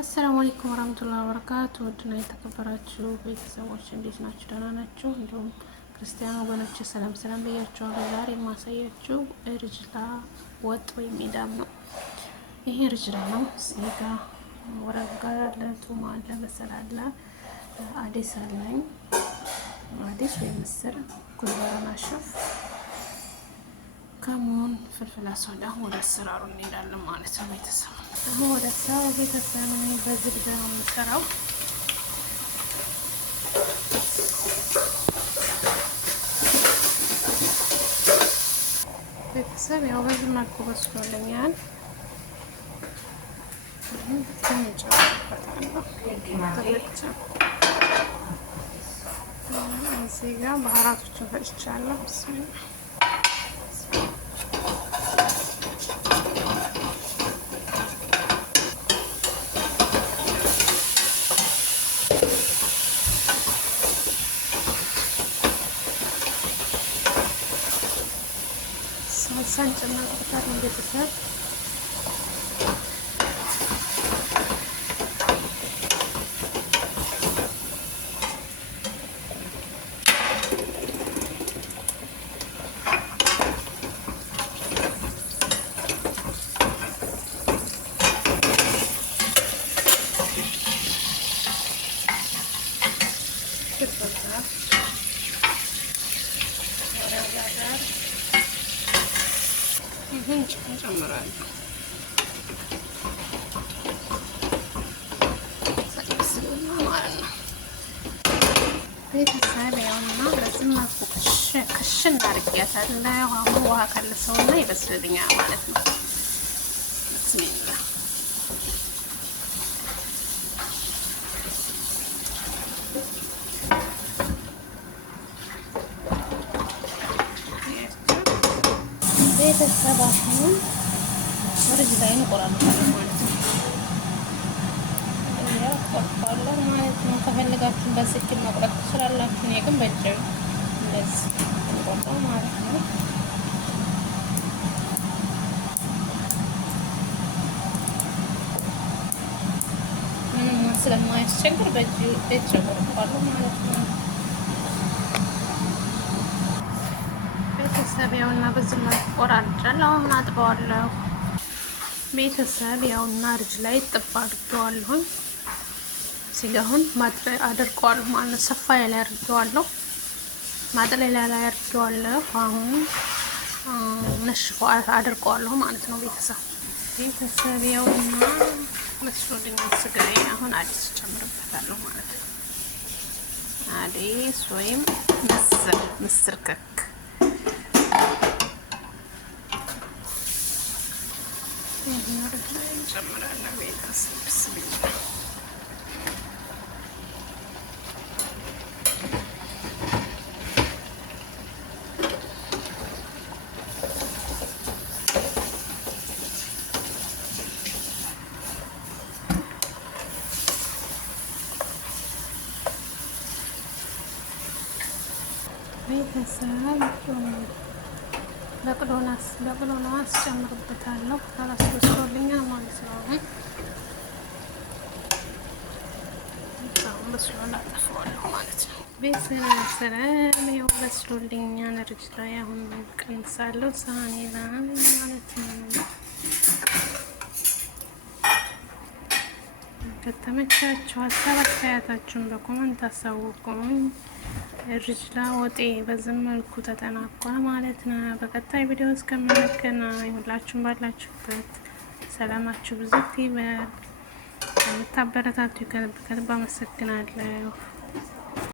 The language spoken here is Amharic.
አሰላሙ አለይኩም ወራህመቱላሂ ወበረካቱ። ውድና የተከበራችሁ ቤተሰቦች እንዴት ናችሁ? ደህና ናችሁ? እንዲሁም ክርስቲያን ወገኖች ሰላም ሰላም ብያችኋለሁ። ዛሬ የማሳያችሁ ርጅላ ወጥ ወይም ኢዳም ነው። ይሄ ርጅላ ነው። ስጋ ወረጋ አለ፣ ቱም አለ፣ በሰል አለ፣ አዲስ አለኝ። አዲስ ወይም ምስር፣ ኩዝበራ ናሽፍ፣ ከሙን፣ ፍልፍል አስወዳ። ወደ አሰራሩ እንሄዳለን ማለት ነው ቤተሰብ። አሁን ወደ አሰራሩ ቤተሰብ ነው በዝግዳ ነው የምሰራው። ቤተሰብ ያው በዚህ መልኩ በስሎልኛል። እዚህ ጋር ባህራቶችን ፈጭቻለሁ። ሳልሳን ጨምረንበታለን ቤተሰብ። ይሄን ጨምራለሁ። ማለት ነው ቤተሰብ ያውና በዚህ መልኩ ክሽን አድርጊያታለሁ። አሁን ውሃ ከልሰውና ይበስልልኛል ማለት ነው። ብስሚላ ቤተሰብ አሁን ርጅላዬን እቆራርጣለሁ ማለት ነው። ቆርጣለሁ ማለት ነው። ከፈለጋችሁ በስኪል መቁረጥ ትችላላችሁ። እኔ ግን በእጄ እንደዚህ ቆርጣለሁ ማለት ነው። ምንም ስለማያስቸግር በእጄ ቆርጣለሁ ማለት ነው። ቤተሰብ ያውና በዚህ መልኩ ቆራርጫለሁ። አሁን አጥበዋለሁ። ቤተሰብ ያውና ርጅ ላይ ጥብ አድርጌዋለሁ። ሲጋሁን ማጥረ አድርገዋለሁ ማለት ነው። ሰፋ ያለ አድርጌዋለሁ። ማጥለያ ላይ አድርጌዋለሁ። አሁን ነሽፎ አድርገዋለሁ ማለት ነው። ቤተሰብ ያውና መስሎልኛል ስጋዬ። አሁን አዲስ ጨምርበታለሁ ማለት ነው። አዲስ ወይም ምስር ክክ እንጨምራለን ቤተሰብ። ብስሚላ ቤተሰብ በቅሎናስ ጨምርበታለሁ። ካላስ በስሎልኛል ማለት ነው። አሁን በስሎና አጠፋዋለሁ ማለት ነው። ቤተሰብ ያው በስሎልኛል። ርጅ ላይ አሁን ቀንሳለሁ ሳህኔ ላይ ማለት ነው። ከተመቻችሁ ሀሳብ አስተያየታችሁን በኮመንት አሳውቁኝ። ርጅላ ወጤ በዚህ መልኩ ተጠናቋል ማለት ነው። በቀጣይ ቪዲዮ እስከምንገናኝ ሁላችሁም ባላችሁበት ሰላማችሁ ብዙ ይበል። የምታበረታቱ ከልብ አመሰግናለሁ።